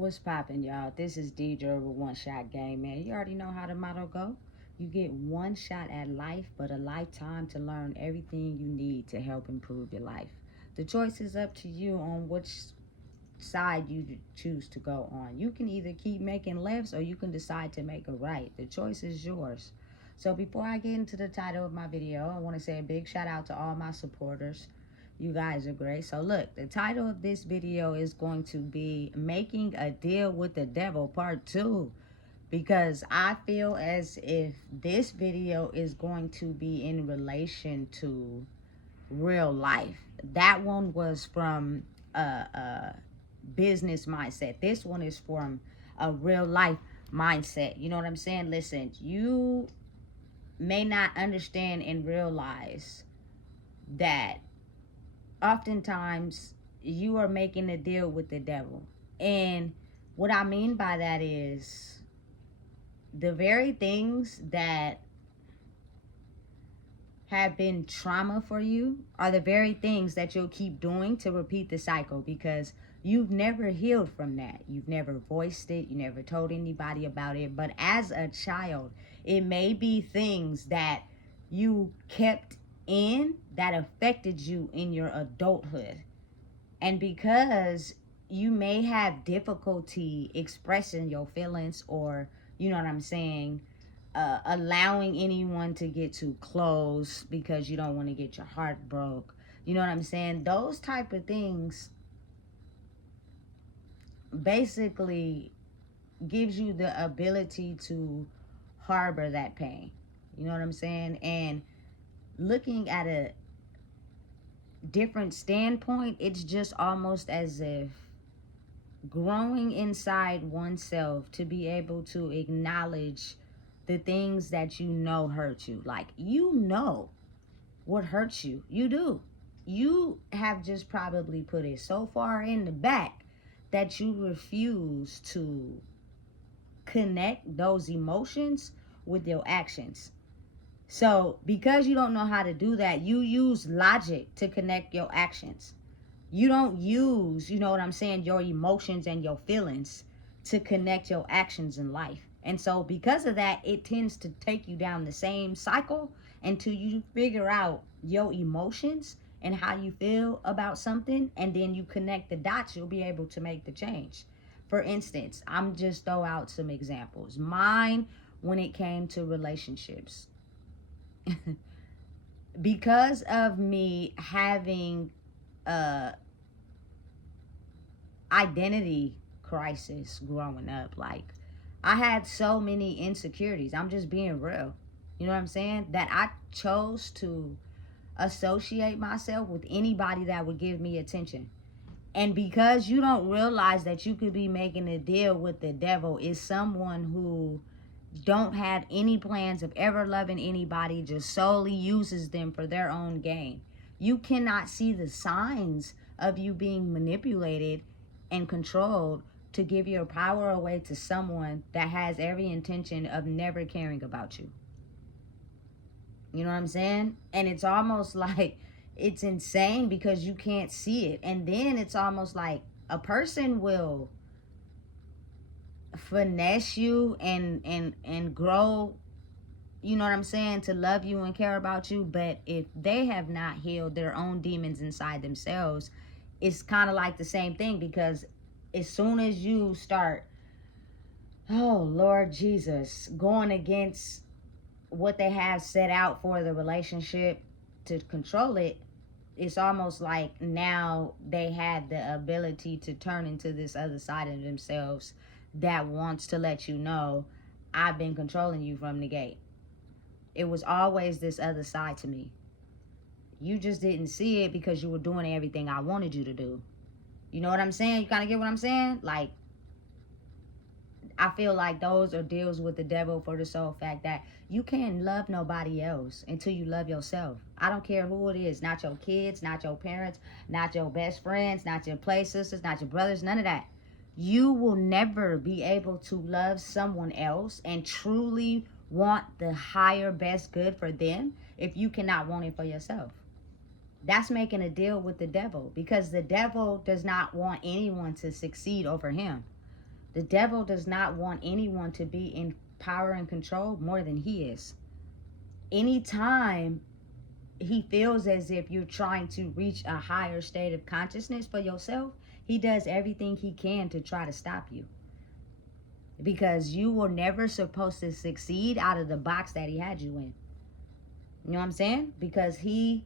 What's poppin', y'all? This is DJ with One Shot Game, man. You already know how the motto go. You get one shot at life, but a lifetime to learn everything you need to help improve your life. The choice is up to you on which side you choose to go on. You can either keep making lefts or you can decide to make a right. The choice is yours. So before I get into the title of my video, I want to say a big shout out to all my supporters. You guys are great. So look, the title of this video is going to be Making a Deal with the Devil Part 2. Because I feel as if this video is going to be in relation to real life. That one was from a business mindset. This one is from a real life mindset. You know what I'm saying? Listen, you may not understand and realize that oftentimes you are making a deal with the devil. And what I mean by that is the very things that have been trauma for you are the very things that you'll keep doing to repeat the cycle, because you've never healed from that. You've never voiced it. You never told anybody about it. But as a child, it may be things that you kept in that affected you in your adulthood. And because you may have difficulty expressing your feelings, or, you know what I'm saying, allowing anyone to get too close because you don't want to get your heart broke. You know what I'm saying? Those type of things basically gives you the ability to harbor that pain. You know what I'm saying? And looking at a different standpoint, it's just almost as if growing inside oneself to be able to acknowledge the things that you know hurt you. Like, you know what hurts you. You do. You have just probably put it so far in the back that you refuse to connect those emotions with your actions. So because you don't know how to do that, you use logic to connect your actions. You don't use, you know what I'm saying, your emotions and your feelings to connect your actions in life. And so because of that, it tends to take you down the same cycle until you figure out your emotions and how you feel about something, and then you connect the dots, you'll be able to make the change. For instance, I'm just throw out some examples. Mine, when it came to relationships. Because of me having a identity crisis growing up, like, I had so many insecurities. I'm just being real. You know what I'm saying? That I chose to associate myself with anybody that would give me attention. And because you don't realize that you could be making a deal with the devil is someone who don't have any plans of ever loving anybody, just solely uses them for their own gain. You cannot see the signs of you being manipulated and controlled to give your power away to someone that has every intention of never caring about you. You know what I'm saying? And it's almost like it's insane because you can't see it. And then it's almost like a person will finesse you and grow, you know what I'm saying, to love you and care about you. But if they have not healed their own demons inside themselves, it's kind of like the same thing, because as soon as you start, oh Lord Jesus, going against what they have set out for the relationship to control it, it's almost like now they had the ability to turn into this other side of themselves that wants to let you know, I've been controlling you from the gate. It was always this other side to me. You just didn't see it because you were doing everything I wanted you to do. You know what I'm saying? You kind of get what I'm saying? Like, I feel like those are deals with the devil for the sole fact that you can't love nobody else until you love yourself. I don't care who it is. Not your kids, not your parents, not your best friends, not your play sisters, not your brothers, none of that. You will never be able to love someone else and truly want the higher best good for them if you cannot want it for yourself. That's making a deal with the devil, because the devil does not want anyone to succeed over him. The devil does not want anyone to be in power and control more than he is. Anytime he feels as if you're trying to reach a higher state of consciousness for yourself, he does everything he can to try to stop you. Because you were never supposed to succeed out of the box that he had you in. You know what I'm saying? Because he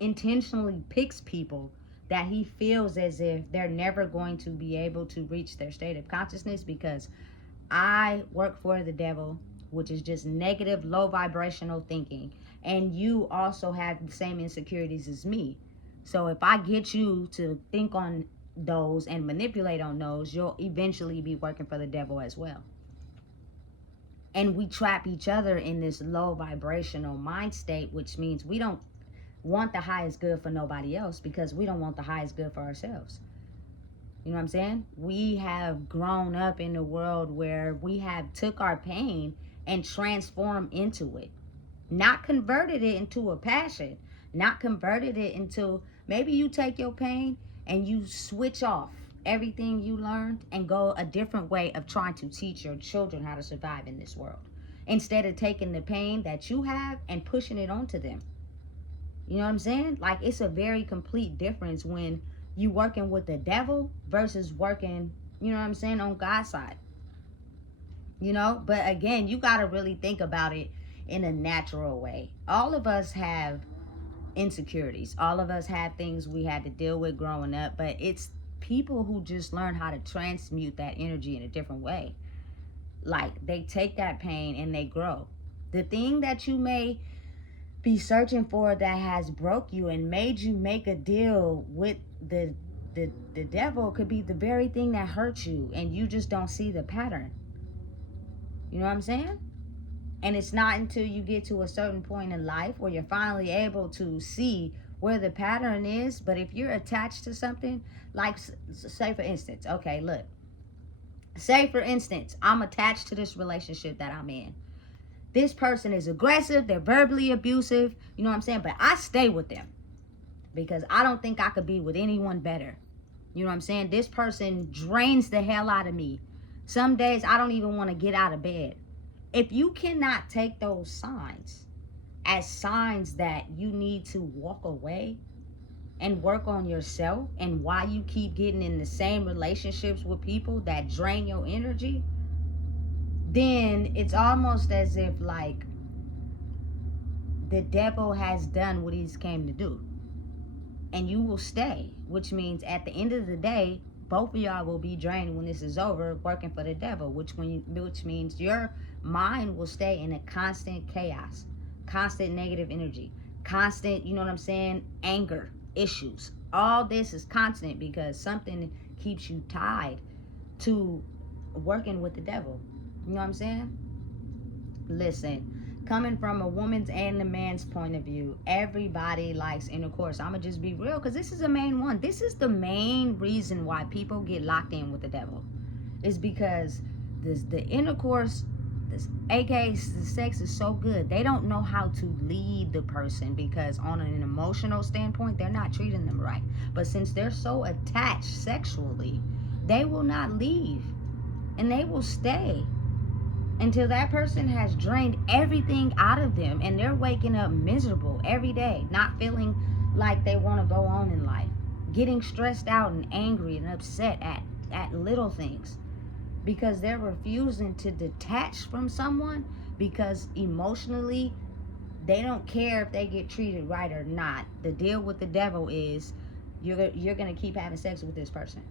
intentionally picks people that he feels as if they're never going to be able to reach their state of consciousness, because I work for the devil, which is just negative, low vibrational thinking. And you also have the same insecurities as me. So if I get you to think on those and manipulate on those, you'll eventually be working for the devil as well. And we trap each other in this low vibrational mind state, which means we don't want the highest good for nobody else, because we don't want the highest good for ourselves. You know what I'm saying? We have grown up in a world where we have took our pain and transformed into it. Not converted it into a passion. Not converted it into, maybe you take your pain and you switch off everything you learned and go a different way of trying to teach your children how to survive in this world. Instead of taking the pain that you have and pushing it onto them. You know what I'm saying? Like, it's a very complete difference when you working with the devil versus working, you know what I'm saying, on God's side. You know, but again, you got to really think about it in a natural way. All of us have insecurities. All of us have things we had to deal with growing up, but it's people who just learn how to transmute that energy in a different way. Like, they take that pain and they grow. The thing that you may be searching for that has broke you and made you make a deal with the devil could be the very thing that hurts you, and you just don't see the pattern. You know what I'm saying? And it's not until you get to a certain point in life where you're finally able to see where the pattern is. But if you're attached to something, like, say for instance, okay, look, say for instance, I'm attached to this relationship that I'm in. This person is aggressive, they're verbally abusive, you know what I'm saying? But I stay with them because I don't think I could be with anyone better. You know what I'm saying? This person drains the hell out of me. Some days I don't even want to get out of bed. If you cannot take those signs as signs that you need to walk away and work on yourself, and why you keep getting in the same relationships with people that drain your energy, then it's almost as if, like, the devil has done what he's came to do. And you will stay, which means at the end of the day, both of y'all will be drained when this is over, working for the devil, which means your mind will stay in a constant chaos, constant negative energy, constant, you know what I'm saying, anger, issues. All this is constant because something keeps you tied to working with the devil. You know what I'm saying? Listen, coming from a woman's and a man's point of view, everybody likes intercourse. I'm going to just be real, because this is the main one. This is the main reason why people get locked in with the devil. Is because the intercourse, aka the sex, is so good. They don't know how to lead the person, because on an emotional standpoint, they're not treating them right. But since they're so attached sexually, they will not leave. And they will stay until that person has drained everything out of them, and they're waking up miserable every day, not feeling like they want to go on in life, getting stressed out and angry and upset at little things, because they're refusing to detach from someone, because emotionally they don't care if they get treated right or not. The deal with the devil is you're gonna keep having sex with this person,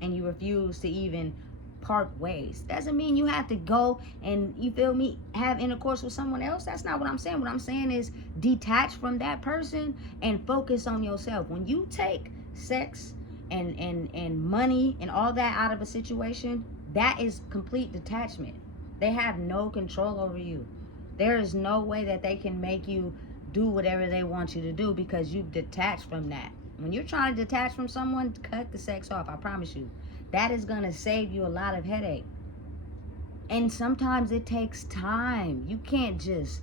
and you refuse to even part ways. Doesn't mean you have to go and, you feel me, have intercourse with someone else. That's not what I'm saying. What I'm saying is detach from that person and focus on yourself. When you take sex and money and all that out of a situation, that is complete detachment. They have no control over you. There is no way that they can make you do whatever they want you to do, because you've detached from that. When you're trying to detach from someone, cut the sex off. I promise you. That is going to save you a lot of headache. And sometimes it takes time. You can't just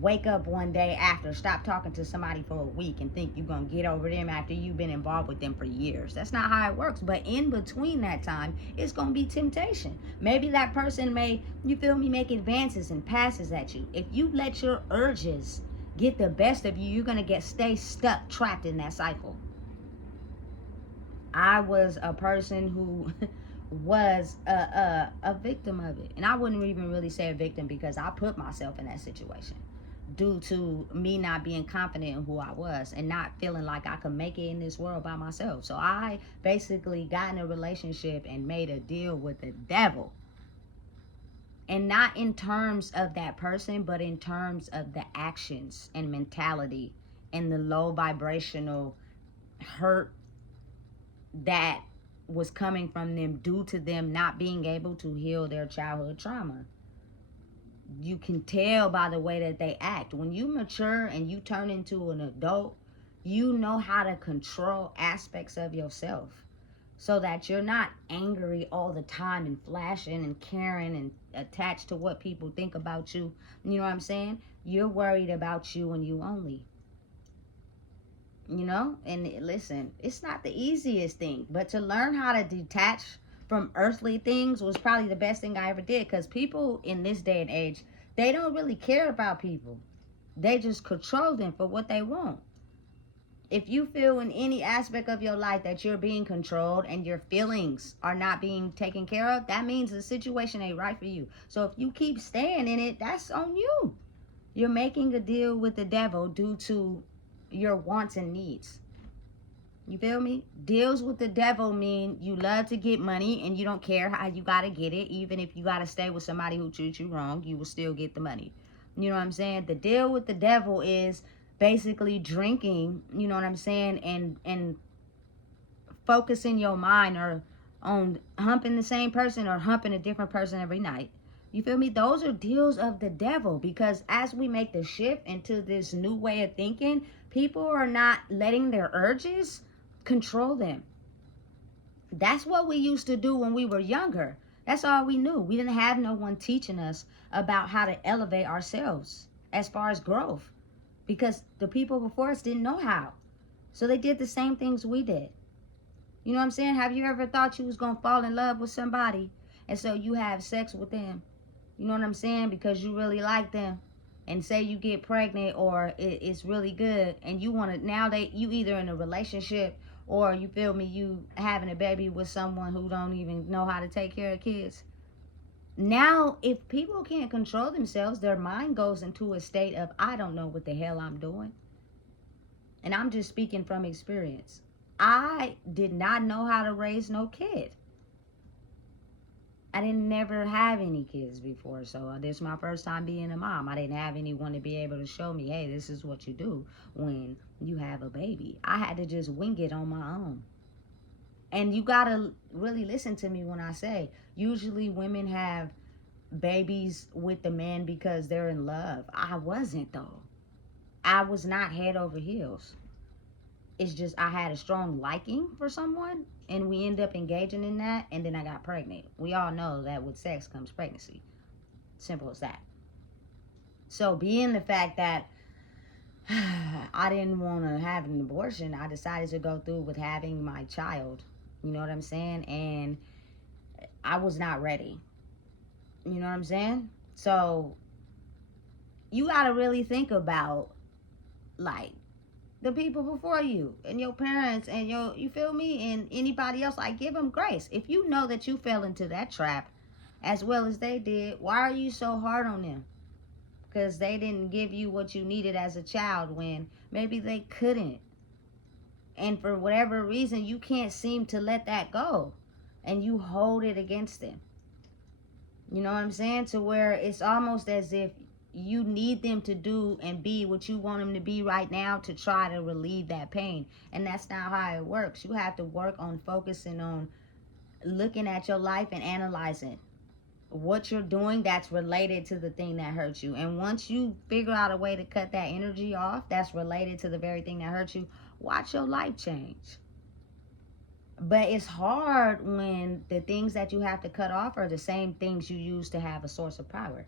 wake up one day after, stop talking to somebody for a week and think you're going to get over them after you've been involved with them for years. That's not how it works. But in between that time, it's going to be temptation. Maybe that person may, you feel me, make advances and passes at you. If you let your urges get the best of you, you're going to stay stuck, trapped in that cycle. I was a person who was a victim of it. And I wouldn't even really say a victim, because I put myself in that situation due to me not being confident in who I was and not feeling like I could make it in this world by myself. So I basically got in a relationship and made a deal with the devil. And not in terms of that person, but in terms of the actions and mentality and the low vibrational hurt that was coming from them due to them not being able to heal their childhood trauma. You can tell by the way that they act. When you mature and you turn into an adult, you know how to control aspects of yourself so that you're not angry all the time and flashing and caring and attached to what people think about you. You know what I'm saying? You're worried about you and you only. You know, and listen, it's not the easiest thing, but to learn how to detach from earthly things was probably the best thing I ever did, because people in this day and age, they don't really care about people. They just control them for what they want. If you feel in any aspect of your life that you're being controlled and your feelings are not being taken care of, that means the situation ain't right for you. So if you keep staying in it, that's on you. You're making a deal with the devil due to your wants and needs. You feel me? Deals with the devil mean you love to get money and you don't care how you gotta get it. Even if you gotta stay with somebody who treats you wrong, you will still get the money. You know what I'm saying? The deal with the devil is basically drinking, you know what I'm saying, and focusing your mind or on humping the same person or humping a different person every night. You feel me? Those are deals of the devil, because as we make the shift into this new way of thinking, people are not letting their urges control them. That's what we used to do when we were younger. That's all we knew. We didn't have no one teaching us about how to elevate ourselves as far as growth, because the people before us didn't know how. So they did the same things we did. You know what I'm saying? Have you ever thought you was going to fall in love with somebody and so you have sex with them? You know what I'm saying? Because you really like them, and say you get pregnant or it's really good, and you want to, now you either in a relationship or, you feel me, you having a baby with someone who don't even know how to take care of kids. Now, if people can't control themselves, their mind goes into a state of, I don't know what the hell I'm doing. And I'm just speaking from experience. I did not know how to raise no kid. I didn't never have any kids before, so this is my first time being a mom. I didn't have anyone to be able to show me, hey, this is what you do when you have a baby. I had to just wing it on my own. And you gotta really listen to me when I say, usually women have babies with the men because they're in love. I wasn't, though. I was not head over heels. It's just I had a strong liking for someone, and we end up engaging in that, and then I got pregnant. We all know that with sex comes pregnancy. Simple as that. So being the fact that I didn't want to have an abortion, I decided to go through with having my child. You know what I'm saying? And I was not ready. You know what I'm saying? So you got to really think about, like, the people before you and your parents and you feel me, and anybody else. Like, give them grace. If you know that you fell into that trap as well as they did, why are you so hard on them? Because they didn't give you what you needed as a child when maybe they couldn't, and for whatever reason you can't seem to let that go, and you hold it against them. You know what I'm saying? To where it's almost as if you need them to do and be what you want them to be right now to try to relieve that pain. And that's not how it works. You have to work on focusing on looking at your life and analyzing what you're doing that's related to the thing that hurt you. And once you figure out a way to cut that energy off that's related to the very thing that hurt you, watch your life change. But it's hard when the things that you have to cut off are the same things you use to have a source of power.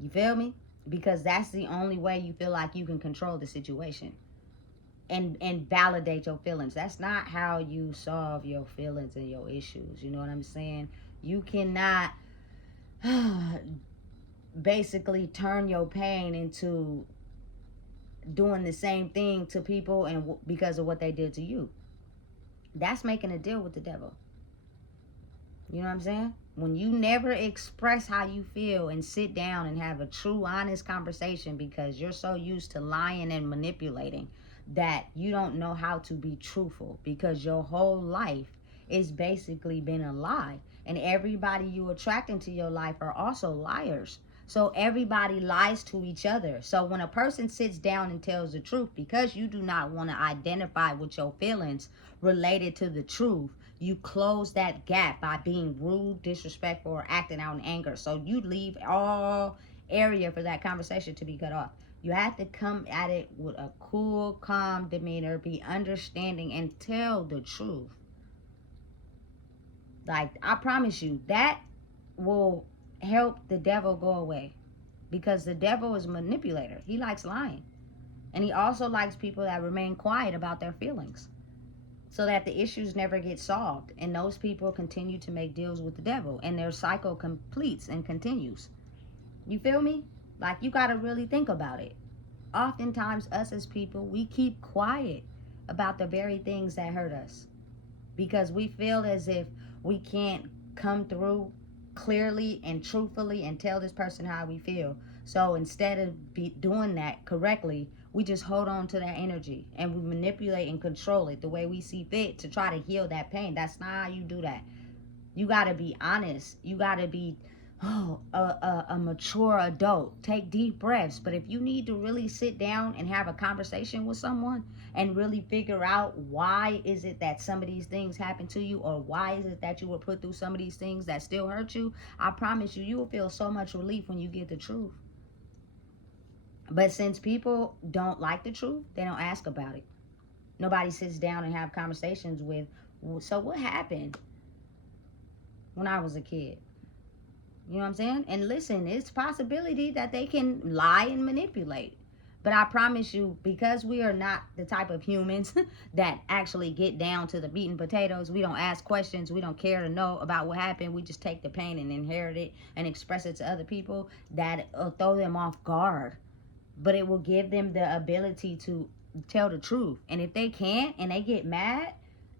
You feel me? because that's the only way you feel like you can control the situation and validate your feelings. That's not how you solve your feelings and your issues. You know what I'm saying? You cannot basically turn your pain into doing the same thing to people and because of what they did to you. That's making a deal with the devil. You know what I'm saying? When you never express how you feel and sit down and have a true, honest conversation because you're so used to lying and manipulating that you don't know how to be truthful, because your whole life is basically been a lie. And everybody you attract into your life are also liars. So everybody lies to each other. So when a person sits down and tells the truth, because you do not want to identify with your feelings related to the truth, you close that gap by being rude, disrespectful, or acting out in anger. So you leave all area for that conversation to be cut off. You have to come at it with a cool, calm demeanor, be understanding, and tell the truth. Like, I promise you, that will help the devil go away, because the devil is a manipulator. He likes lying, and he also likes people that remain quiet about their feelings, so that the issues never get solved, and those people continue to make deals with the devil, and their cycle completes and continues. You feel me? Like, you got to really think about it. Oftentimes, us as people, we keep quiet about the very things that hurt us, because we feel as if we can't come through clearly and truthfully and tell this person how we feel. So instead of doing that correctly, we just hold on to that energy and we manipulate and control it the way we see fit to try to heal that pain. That's not how you do that. You got to be honest. You got to be a mature adult. Take deep breaths. But if you need to really sit down and have a conversation with someone and really figure out why is it that some of these things happen to you, or why is it that you were put through some of these things that still hurt you, I promise you, you will feel so much relief when you get the truth. But since people don't like the truth, they don't ask about it. Nobody sits down and have conversations with, so what happened when I was a kid? You know what I'm saying? And listen, it's a possibility that they can lie and manipulate. But I promise you, because we are not the type of humans that actually get down to the meat and potatoes, we don't ask questions, we don't care to know about what happened, we just take the pain and inherit it and express it to other people, that'll throw them off guard. But it will give them the ability to tell the truth. And if they can't and they get mad,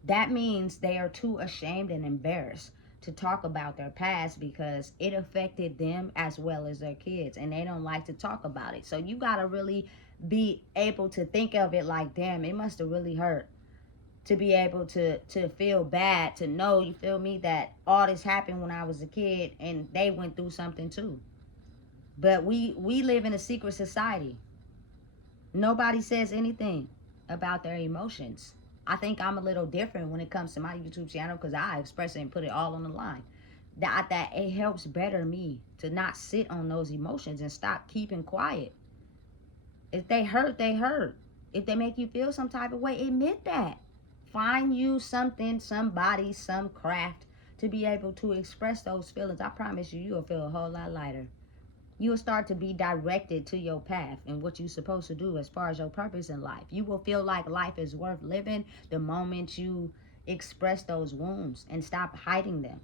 that means they are too ashamed and embarrassed to talk about their past, because it affected them as well as their kids, and they don't like to talk about it. So you got to really be able to think of it like, damn, it must have really hurt to be able to feel bad, to know, you feel me, that all this happened when I was a kid and they went through something too. But we live in a secret society. Nobody says anything about their emotions. I think I'm a little different when it comes to my YouTube channel, because I express it and put it all on the line. That it helps better me to not sit on those emotions and stop keeping quiet. If they hurt, they hurt. If they make you feel some type of way, admit that. Find you something, somebody, some craft to be able to express those feelings. I promise you, you'll feel a whole lot lighter. You will start to be directed to your path and what you're supposed to do as far as your purpose in life. You will feel like life is worth living the moment you express those wounds and stop hiding them.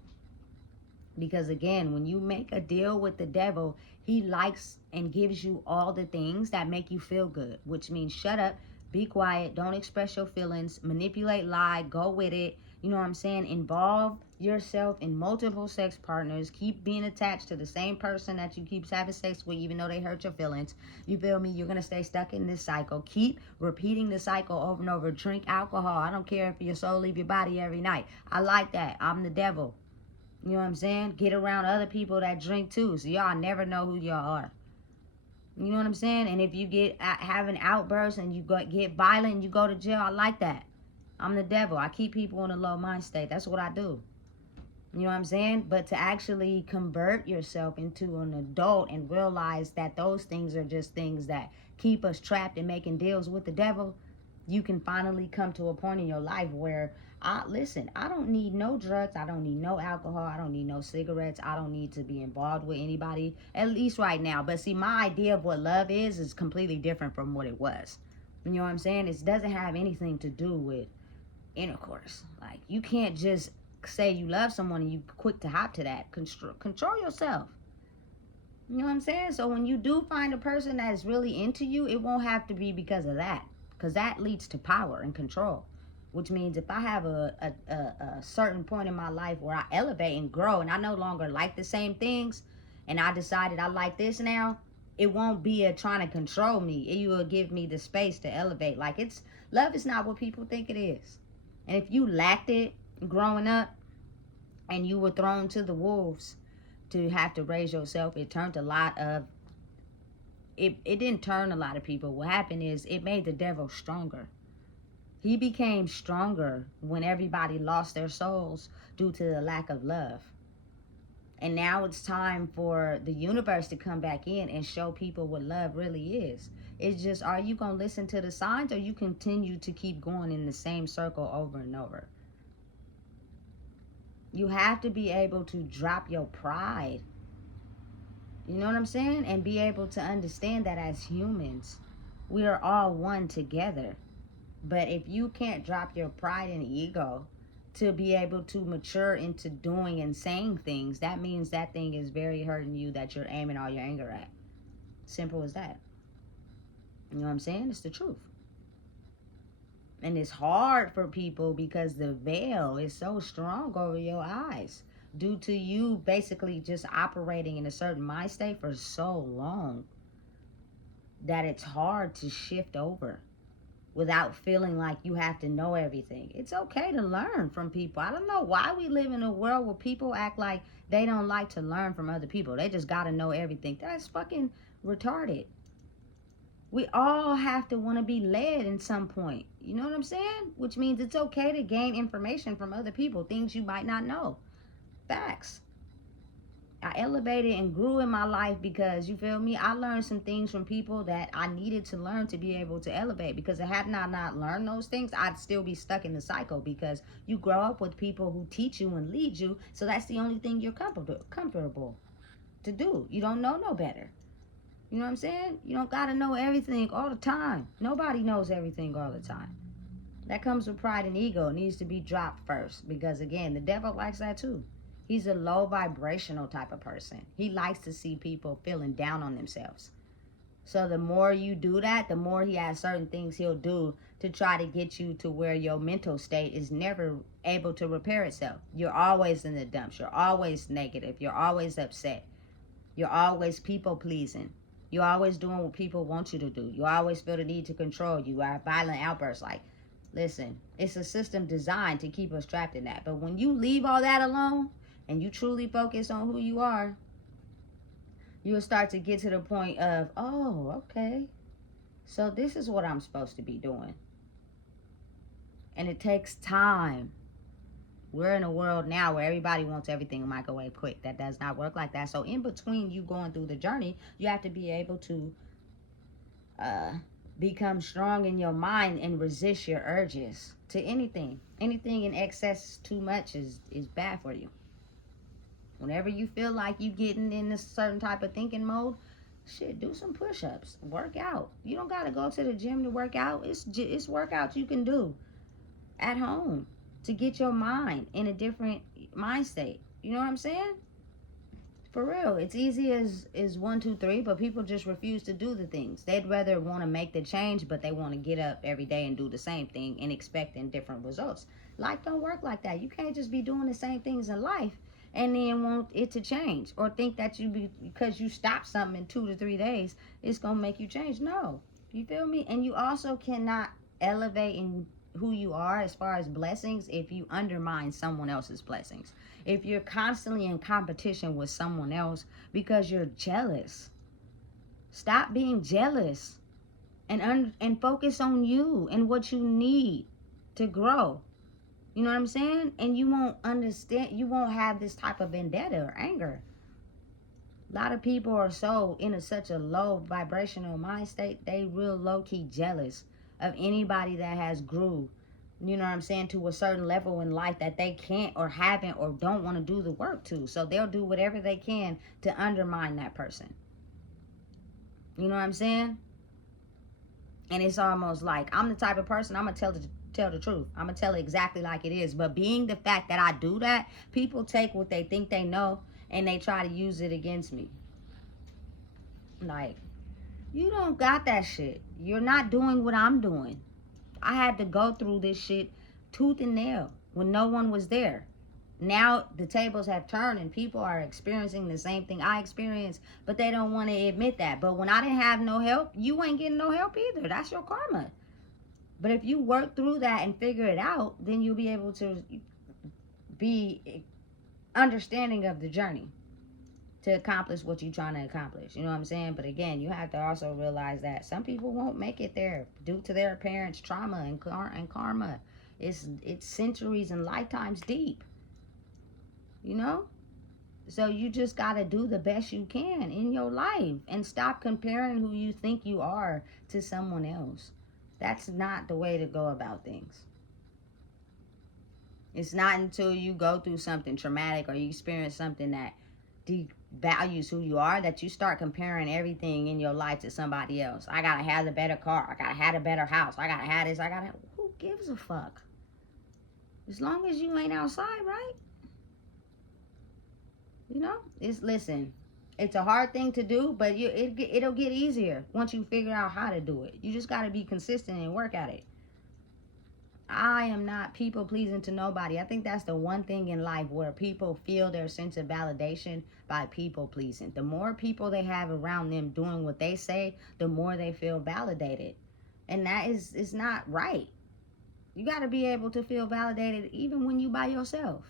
Because again, when you make a deal with the devil, he likes and gives you all the things that make you feel good, which means shut up, be quiet, don't express your feelings, manipulate, lie, go with it. You know what I'm saying? Involve yourself in multiple sex partners. Keep being attached to the same person that you keep having sex with, even though they hurt your feelings. You feel me? You're going to stay stuck in this cycle. Keep repeating the cycle over and over. Drink alcohol. I don't care if your soul leave your body every night. I like that. I'm the devil. You know what I'm saying? Get around other people that drink too, so y'all never know who y'all are. You know what I'm saying? And if you get having outbursts and you get violent and you go to jail, I like that. I'm the devil. I keep people in a low mind state. That's what I do. You know what I'm saying? But to actually convert yourself into an adult and realize that those things are just things that keep us trapped in making deals with the devil, you can finally come to a point in your life where Listen, I don't need no drugs. I don't need no alcohol. I don't need no cigarettes. I don't need to be involved with anybody, at least right now. But see, my idea of what love is completely different from what it was. You know what I'm saying? It doesn't have anything to do with intercourse. Like, you can't just say you love someone and you quick to hop to that. Control yourself. You know what I'm saying? So when you do find a person that is really into you, it won't have to be because of that. Because that leads to power and control. Which means if I have a certain point in my life where I elevate and grow and I no longer like the same things and I decided I like this now, it won't be trying to control me. It will give me the space to elevate. Like, love is not what people think it is. And if you lacked it growing up and you were thrown to the wolves to have to raise yourself, it turned a lot of it didn't turn a lot of people. What happened is it made the devil stronger. He became stronger when everybody lost their souls due to the lack of love. And now it's time for the universe to come back in and show people what love really is. It's just, are you going to listen to the signs, or you continue to keep going in the same circle over and over? You have to be able to drop your pride. You know what I'm saying? And be able to understand that as humans, we are all one together. But if you can't drop your pride and ego to be able to mature into doing and saying things, that means that thing is very hurting you, that you're aiming all your anger at. Simple as that. You know what I'm saying? It's the truth. And it's hard for people because the veil is so strong over your eyes due to you basically just operating in a certain mind state for so long that it's hard to shift over without feeling like you have to know everything. It's okay to learn from people. I don't know why we live in a world where people act like they don't like to learn from other people. They just got to know everything. That's fucking retarded. We all have to want to be led in some point. You know what I'm saying? Which means it's okay to gain information from other people, things you might not know. Facts. I elevated and grew in my life because, you feel me, I learned some things from people that I needed to learn to be able to elevate. Because had I not learned those things, I'd still be stuck in the cycle. Because you grow up with people who teach you and lead you, so that's the only thing you're comfortable to do. You don't know no better. You know what I'm saying? You don't gotta know everything all the time. Nobody knows everything all the time. That comes with pride and ego. It needs to be dropped first. Because again, the devil likes that too. He's a low vibrational type of person. He likes to see people feeling down on themselves. So the more you do that, the more he has certain things he'll do to try to get you to where your mental state is never able to repair itself. You're always in the dumps. You're always negative. You're always upset. You're always people pleasing. You're always doing what people want you to do. You always feel the need to control. You are violent outbursts. Like, listen, it's a system designed to keep us trapped in that. But when you leave all that alone and you truly focus on who you are, you'll start to get to the point of, oh, okay, so this is what I'm supposed to be doing. And it takes time. We're in a world now where everybody wants everything in microwave quick. That does not work like that. So in between you going through the journey, you have to be able to become strong in your mind and resist your urges to anything. Anything in excess too much is bad for you. Whenever you feel like you getting in a certain type of thinking mode, shit, do some push-ups, work out. You don't gotta go to the gym to work out. It's workouts you can do at home to get your mind in a different mind state. You know what I'm saying? For real, it's easy as 1, 2, 3, but people just refuse to do the things. They'd rather want to make the change, but they want to get up every day and do the same thing and expecting different results. Life don't work like that. You can't just be doing the same things in life and then want it to change, or think that because you stop something in 2 to 3 days, it's gonna make you change. No, you feel me? And you also cannot elevate in who you are as far as blessings if you undermine someone else's blessings. If you're constantly in competition with someone else because you're jealous, stop being jealous and focus on you and what you need to grow. You know what I'm saying? And you won't understand, you won't have this type of vendetta or anger. A lot of people are so in such a low vibrational mind state, they real low-key jealous of anybody that has grew you know what I'm saying, to a certain level in life that they can't or haven't or don't want to do the work to. So they'll do whatever they can to undermine that person. You know what I'm saying? And it's almost like I'm the type of person, I'm going to tell the truth. I'm going to tell it exactly like it is. But being the fact that I do that, people take what they think they know and they try to use it against me. Like, you don't got that shit. You're not doing what I'm doing. I had to go through this shit tooth and nail when no one was there. Now the tables have turned and people are experiencing the same thing I experienced, but they don't want to admit that. But when I didn't have no help, you ain't getting no help either. That's your karma. But if you work through that and figure it out, then you'll be able to be understanding of the journey to accomplish what you're trying to accomplish. You know what I'm saying? But again, you have to also realize that some people won't make it there due to their parents' trauma and karma. It's centuries and lifetimes deep. You know? So you just got to do the best you can in your life and stop comparing who you think you are to someone else. That's not the way to go about things. It's not until you go through something traumatic or you experience something that devalues who you are that you start comparing everything in your life to somebody else. I gotta have the better car. I gotta have a better house. I gotta have this. Who gives a fuck? As long as you ain't outside, right? You know, listen. It's a hard thing to do, but it'll get easier once you figure out how to do it. You just gotta be consistent and work at it. I am not people pleasing to nobody. I think that's the one thing in life where people feel their sense of validation by people pleasing. The more people they have around them doing what they say, the more they feel validated. And that is not right. You got to be able to feel validated even when you by yourself.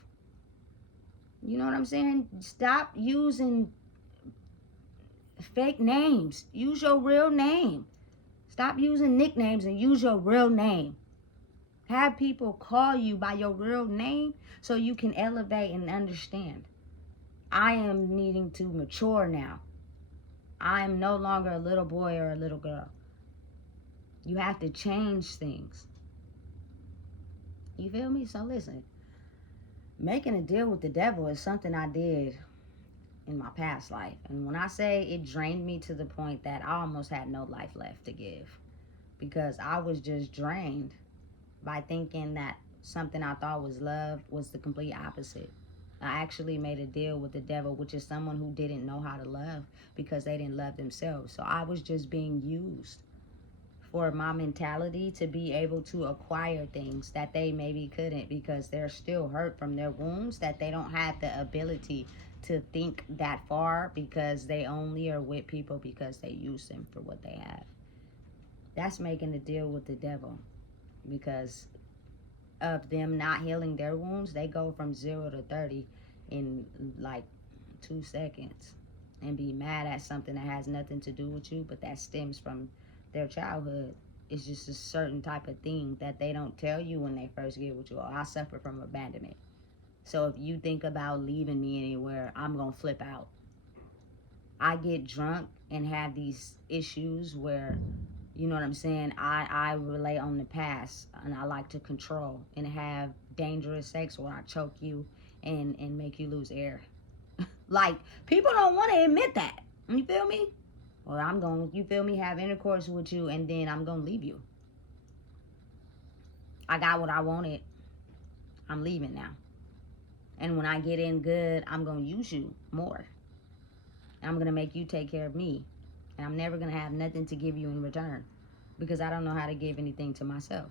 You know what I'm saying? Stop using fake names. Use your real name. Stop using nicknames and use your real name. Have people call you by your real name so you can elevate and understand. I am needing to mature now. I am no longer a little boy or a little girl. You have to change things. You feel me? So listen, making a deal with the devil is something I did in my past life. And when I say it drained me to the point that I almost had no life left to give, because I was just drained by thinking that something I thought was love was the complete opposite. I actually made a deal with the devil, which is someone who didn't know how to love because they didn't love themselves. So I was just being used for my mentality to be able to acquire things that they maybe couldn't because they're still hurt from their wounds, that they don't have the ability to think that far because they only are with people because they use them for what they have. That's making a deal with the devil. Because of them not healing their wounds, they go from 0 to 30 in like 2 seconds and be mad at something that has nothing to do with you, but that stems from their childhood. It's just a certain type of thing that they don't tell you when they first get with you. Oh, I suffer from abandonment. So if you think about leaving me anywhere, I'm going to flip out. I get drunk and have these issues where, you know what I'm saying, I relate on the past, and I like to control and have dangerous sex where I choke you and make you lose air. Like, people don't want to admit that. You feel me? Or I'm going to, you feel me, have intercourse with you and then I'm going to leave you. I got what I wanted. I'm leaving now. And when I get in good, I'm going to use you more. I'm going to make you take care of me. And I'm never going to have nothing to give you in return because I don't know how to give anything to myself.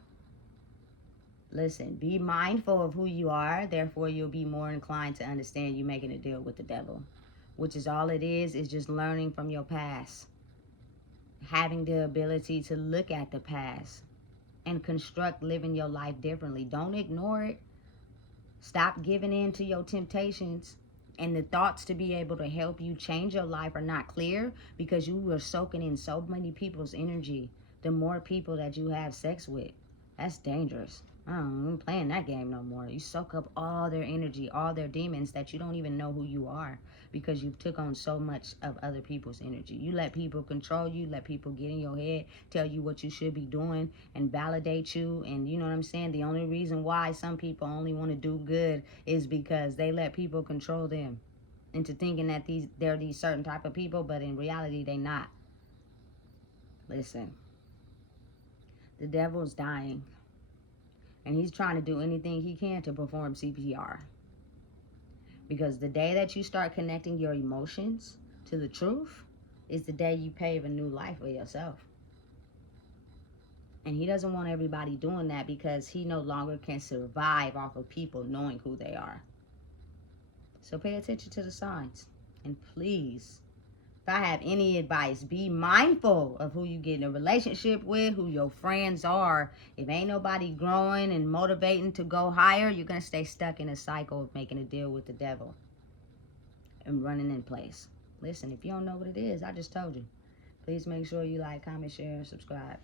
Listen, be mindful of who you are. Therefore, you'll be more inclined to understand you making a deal with the devil, which is all it is just learning from your past. Having the ability to look at the past and construct living your life differently. Don't ignore it. Stop giving in to your temptations. And the thoughts to be able to help you change your life are not clear because you are soaking in so many people's energy. The more people that you have sex with, that's dangerous. I'm playing that game no more. You soak up all their energy, all their demons that you don't even know who you are because you've took on so much of other people's energy. You let people control you, let people get in your head, tell you what you should be doing and validate you. And you know what I'm saying? The only reason why some people only want to do good is because they let people control them into thinking that they're these certain type of people, but in reality they not. Listen, the devil's dying. And he's trying to do anything he can to perform CPR. Because the day that you start connecting your emotions to the truth is the day you pave a new life for yourself. And he doesn't want everybody doing that because he no longer can survive off of people knowing who they are. So pay attention to the signs. And please, if I have any advice, be mindful of who you get in a relationship with, who your friends are. If ain't nobody growing and motivating to go higher, you're going to stay stuck in a cycle of making a deal with the devil and running in place. Listen, if you don't know what it is, I just told you. Please make sure you like, comment, share, and subscribe.